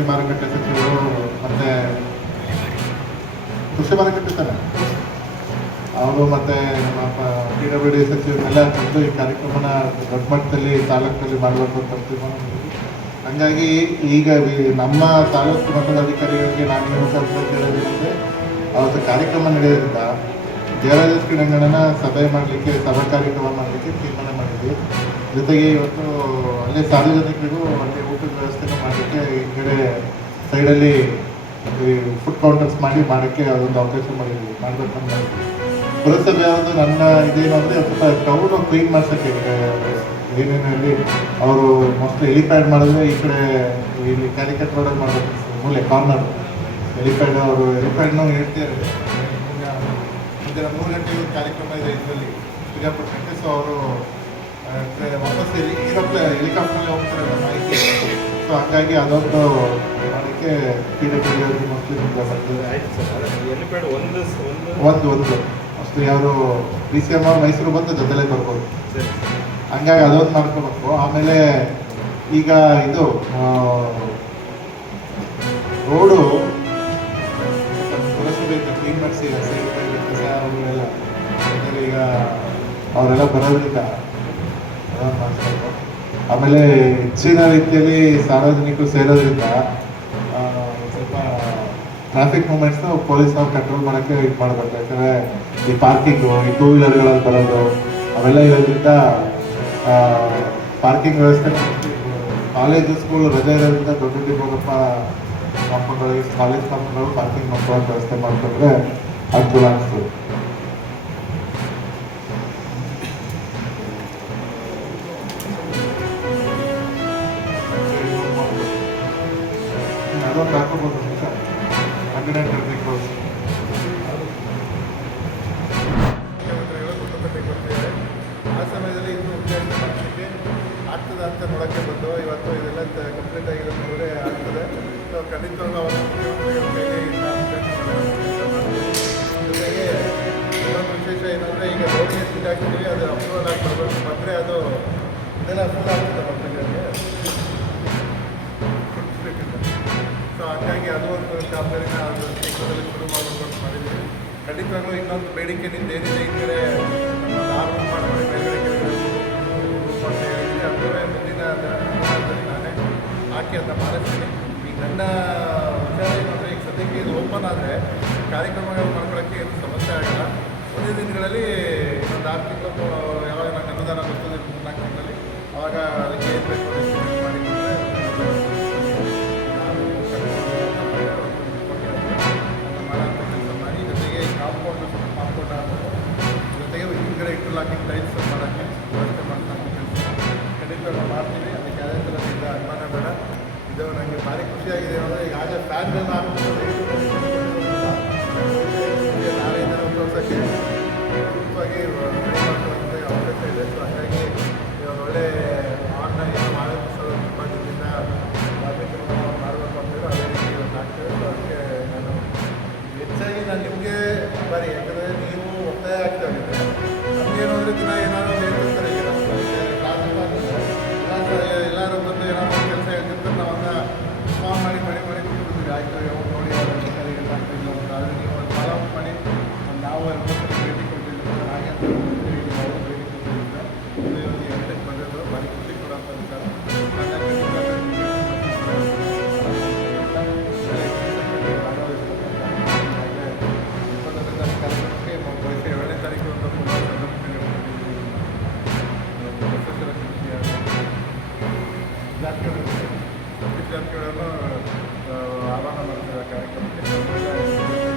ಕೃಷಿ ಮಾರುಕಟ್ಟೆ ಸಚಿವರು ಮತ್ತು ಕೃಷಿ ಮಾರುಕಟ್ಟೆ ತಾನೆ ಅವರು ಮತ್ತು ನಮ್ಮ PWD ಸಚಿವರೆಲ್ಲ ತಂದು ಈ ಕಾರ್ಯಕ್ರಮನ ದೊಡ್ಡ ಮಟ್ಟದಲ್ಲಿ ತಾಲೂಕಿನಲ್ಲಿ ಮಾಡಬೇಕು ಅಂತ ತೀರ್ಮಾನ ಮಾಡಿದ್ವಿ. ಹಂಗಾಗಿ ಈಗ ನಮ್ಮ ತಾಲೂಕು ಮಟ್ಟದ ಅಧಿಕಾರಿಗಳಿಗೆ ನಾನು ಈ ಮುಖಾಂತರ ಕೇಳೋದೇನೆಂದರೆ ಅವತ್ತು ಕಾರ್ಯಕ್ರಮ ನಡೆಯೋದ್ರಿಂದ ದೇವರಾಜ ಕ್ರೀಡಾಂಗಣನ ಸಭೆ ಮಾಡಲಿಕ್ಕೆ ಸಭಾ ಕಾರ್ಯಕ್ರಮ ಮಾಡಲಿಕ್ಕೆ ತೀರ್ಮಾನ ಮಾಡಿದ್ವಿ. ಜೊತೆಗೆ ಇವತ್ತು ಅಲ್ಲೇ ಸಾರ್ವಜನಿಕರಿಗೂ ಅಲ್ಲಿ ಊಟದ ವ್ಯವಸ್ಥೆನ ಮಾಡಲಿಕ್ಕೆ ಈ ಕಡೆ ಸೈಡಲ್ಲಿ ಈ ಫುಡ್ ಕೌಂಟರ್ಸ್ ಮಾಡೋಕ್ಕೆ ಅದೊಂದು ಅವಕಾಶ ಮಾಡಬೇಕಂತ ಮಾಡಿದ್ವಿ. ಪುರಸಭೆ ಒಂದು ನನ್ನ ಇದೇನು ಅಂದರೆ ಸ್ವಲ್ಪ ಟೌನು ಕ್ಲೀನ್ ಮಾಡ್ಸೋಕ್ಕೆ ಏನೇನಲ್ಲಿ ಅವರು ಮೋಸ್ಟ್ಲಿ ಎಲಿಪ್ಯಾಡ್ ಮಾಡಿದ್ರೆ ಈ ಕಡೆ ಇಲ್ಲಿ ಕ್ಯಾರಿಕಟ್ ರೋಡಲ್ಲಿ ಮಾಡಬೇಕು, ಮೂಲೆ ಕಾರ್ನರ್ ಎಲಿಪ್ಯಾಡ್. ಅವರು ಎಲಿಪ್ಯಾಡ್ನೂ ಹೇಳ್ತಾರೆ ಮುಂದಿನ 3 ಗಂಟೆಗೆ ಒಂದು ಕಾರ್ಯಕ್ರಮ ಇದೆ ಇದರಲ್ಲಿ ಪಿರಿಯಾಪಟ್ಟಣಕ್ಕೆ. ಸೊ ಅವರು ವಾಪಸ್ ಹೆಲಿಕಾಪ್ಟರ್ನಲ್ಲಿ ಹೋಗ್ತಾರೆ ಮಾಹಿತಿ. ಸೊ ಹಾಗಾಗಿ ಅದೊಂದು ಮಾಡೋಕ್ಕೆ PWD ಮೋಸ್ಟ್ಲಿ ಬರ್ತದೆ. ಆಯ್ತು ಸರ್, ಎಲಿಪ್ಯಾಡ್ ಒಂದು ಅಷ್ಟು ಯಾರು BCM ಮೈಸೂರು ಬಂದು ಜೊತೆಲೇ ಬರ್ಬೋದು. ಹಂಗಾಗಿ ಅದೊಂದು ಮಾಡ್ಕೋಬೇಕು. ಆಮೇಲೆ ಈಗ ಇದು ರೋಡು ಪುರಸಭೆ ಕ್ಲೀನ್ ಮಾಡಿಸಿ ಅವರೆಲ್ಲ ಈಗ ಅವರೆಲ್ಲ ಬರೋದ್ರಿಂದ ಅದನ್ನು ಮಾಡಿಸ್ಬೇಕು. ಆಮೇಲೆ ಹೆಚ್ಚಿನ ರೀತಿಯಲ್ಲಿ ಸಾರ್ವಜನಿಕರು ಸೇರೋದ್ರಿಂದ ಸ್ವಲ್ಪ ಟ್ರಾಫಿಕ್ ಮೂಮೆಂಟ್ಸ್ನ ಪೊಲೀಸ್ನವ್ರು ಕಂಟ್ರೋಲ್ ಮಾಡೋಕ್ಕೆ ಇದು ಮಾಡಬೇಕು. ಯಾಕಂದರೆ ಈ ಪಾರ್ಕಿಂಗು, ಈ 2 ವೀಲರ್ಗಳಲ್ಲಿ ಬರೋದು ಅವೆಲ್ಲ ಇರೋದ್ರಿಂದ ಪಾರ್ಕಿಂಗ್ ವ್ಯವಸ್ಥೆ ಕಾಲೇಜು ಸ್ಕೂಲ್ ರಜೆ ಇರೋದ್ರಿಂದ ದೊಡ್ಡ ಹೋಗಪ್ಪ ಕಾಂಪೌಂಡ್ಗಳಿಗೆ ಕಾಲೇಜ್ ಕಾಂಪೌಂಡ್ಗಳು ಪಾರ್ಕಿಂಗ್ ಮಾಡ್ಕೊಳ್ಳೋ ವ್ಯವಸ್ಥೆ ಮಾಡಿಕೊಂಡ್ರೆ ಅನುಕೂಲ ಅನಿಸ್ತದೆ. ಅದೊಂದು ಹಾಕೋಬೋದು ಸರ್, ಅಂಗಡಿ ಇರಬೇಕು. ಆ ಸಮಯದಲ್ಲಿ ಇನ್ನೂ ಉಪಯೋಗ ಮಾಡಲಿಕ್ಕೆ ಆಗ್ತದೆ ಅಂತ ನೋಡೋಕ್ಕೆ ಬಂದು ಇವತ್ತು ಇದೆಲ್ಲ ಕಂಪ್ಲೀಟ್ ಆಗಿರೋದು ನೋಡೇ ಆಗ್ತದೆ. ಸೊ ಖಂಡಿತವಾಗ್ಲೂ ಅವರ ಜೊತೆಗೆ ಇನ್ನೊಂದು ವಿಶೇಷ ಏನಂದರೆ ಈಗ ರೋಡಿಗೆ ಸೀಟ್ ಹಾಕ್ತೀವಿ, ಅದು ಅಪ್ರೂವಲ್ ಆಗಿ ಬರಬೇಕು ಬಂದರೆ ಅದು ಇದೆಲ್ಲ ಅಪ್ರೂವಲ್ ಆಗ್ತದೆ ಮಕ್ಕಳಿಗೆ. ಸೊ ಹಾಗಾಗಿ ಅದು ಒಂದು ಜವಾಬ್ದಾರಿನ ಅದು ಶೀಘ್ರದಲ್ಲಿ ಶುರು ಮಾಡಬೇಕು ಅಂತ ಮಾಡಿದ್ದೀವಿ. ಖಂಡಿತವಾಗ್ಲೂ ಇನ್ನೊಂದು ಬೇಡಿಕೆ ನಿಂದ ಏನಿದೆ ಈ ಕಡೆ ಆರು ಮಾಡಿ ಮೇಲ್ಗಡೆ ಕೆಳಗಡೆ ಅಂತ ಹೇಳಿದರೆ ಅಂದರೆ ಮುಂದಿನ ದಿನದಲ್ಲಿ ನಾನೇ ಹಾಕಿ ಅಂತ ಮಾಡಿಸ್ತೀನಿ. ಈಗ ನನ್ನ ವಿಚಾರ ಏನಂದರೆ ಈಗ ಸದ್ಯಕ್ಕೆ ಇದು ಓಪನ್ ಆದರೆ ಕಾರ್ಯಕ್ರಮಗಳು ಮಾಡ್ಕೊಳ್ಳೋಕ್ಕೆ ಏನು ಸಮಸ್ಯೆ ಆಗಲ್ಲ. ಮುಂದಿನ ದಿನಗಳಲ್ಲಿ ಇನ್ನೊಂದು 6 ತಿಂಗಳು ಯಾವಾಗ ನಂಗೆ ಅನುದಾನ ಬರ್ತದೆ 4 ತಿಂಗಳಲ್ಲಿ ಆವಾಗ ಅದಕ್ಕೆ ಏನು ಬೇಕು ಮಾಡಿಕೊಂಡ್ರೆ ಜೊತೆಗೆ ಹಿಂದ್ಗಡೆ ಇಂಟರ್ಲಾಕಿಂಗ್ ಟೈಲ್ಸ್ ಮಾಡೋಕ್ಕೆ ವ್ಯವಸ್ಥೆ ಮಾಡ್ತಾರೆ ಖಂಡಿತ ಮಾಡ್ತೀವಿ. ಅದಕ್ಕೆ ಯಾವುದೇ ಥರದಿಂದ ಅನುಮಾನ ಬೇಡ. ಇದು ನನಗೆ ಭಾರಿ ಖುಷಿಯಾಗಿದೆ ಅಂದರೆ ಈಗಾಗಲೇ ಫ್ಯಾನ್ಗಳನ್ನ ನಾಳೆ ಇದನ್ನು ತೋರಿಸೋಕ್ಕೆ ಸೂಕ್ತವಾಗಿ ರೆಡಿ ಮಾಡ್ಕೊಳ್ಳೋಕ್ಕೆ ಅವಕಾಶ ಇದೆ. ಸೊ ಹಾಗಾಗಿ ಇವಾಗ ಒಳ್ಳೆ ಆನ್ಲೈನ್ ಆಯೋಜಿಸೋದು ತುಂಬ ದಿನದಿಂದ ಕಾರ್ಯಕ್ರಮ ಮಾಡಬೇಕು ಅಂತೇಳಿ ಅದೇ ರೀತಿ ಇವತ್ತು ಆಗ್ತದೆ. ಸೊ ಅದಕ್ಕೆ ನಾನು ಹೆಚ್ಚಾಗಿ ನಾನು ನಿಮಗೆ ಬಾರಿ ಯಾಕಂದರೆ ನೀವು ಒತ್ತಾಯ ಆಗ್ತಾ ಇದ್ದರೆ ನಮಗೇನು ಅಂದರೆ ದಿನ ಏನಾದರೂ ಹೇಳ್ತಿರ್ತಾರೆ. ಈಗ ನಮ್ಮ ಕ್ಲಾಸ್ ಎಲ್ಲರೂ ಬಂದು ಏನಾದರೂ ಕೆಲಸ ಹೇಳ್ತಿರ್ತಾರೆ, ನಾವನ್ನ ಫಾರ್ಮ್ ಮಾಡಿ ಕೊಟ್ಬಿಡ್ತೀವಿ. ಆಯಿತು ಯಾವಾಗ ನೋಡಿ ಅವ್ರ ಅಧಿಕಾರಿಗಳು ಆಗ್ತಿಲ್ಲ ಅಂತ. ಆದರೆ ನೀವು ಒಂದು ಫಾಲೋ ಅಪ್ ಮಾಡಿ ನಾವು ಭೇಟಿ ಕೊಟ್ಟಿದ್ದೀವಿ ಹಾಗೆ ಅಂತ ಅವರು ಭೇಟಿ ಕೊಟ್ಟಿದ್ದಾರೆ. ಇದು ಇವತ್ತು 8ಕ್ಕೆ ಬಂದಿದ್ದು ಭಾರಿ ಖುಷಿ ಕೊಡುವಂಥ ವಿಚಾರ. ವಿದ್ಯಾರ್ಥಿಗಳನ್ನು ಆಹ್ವಾನ ಮಾಡ್ತಿರೋ ಕಾರ್ಯಕ್ರಮಕ್ಕೆ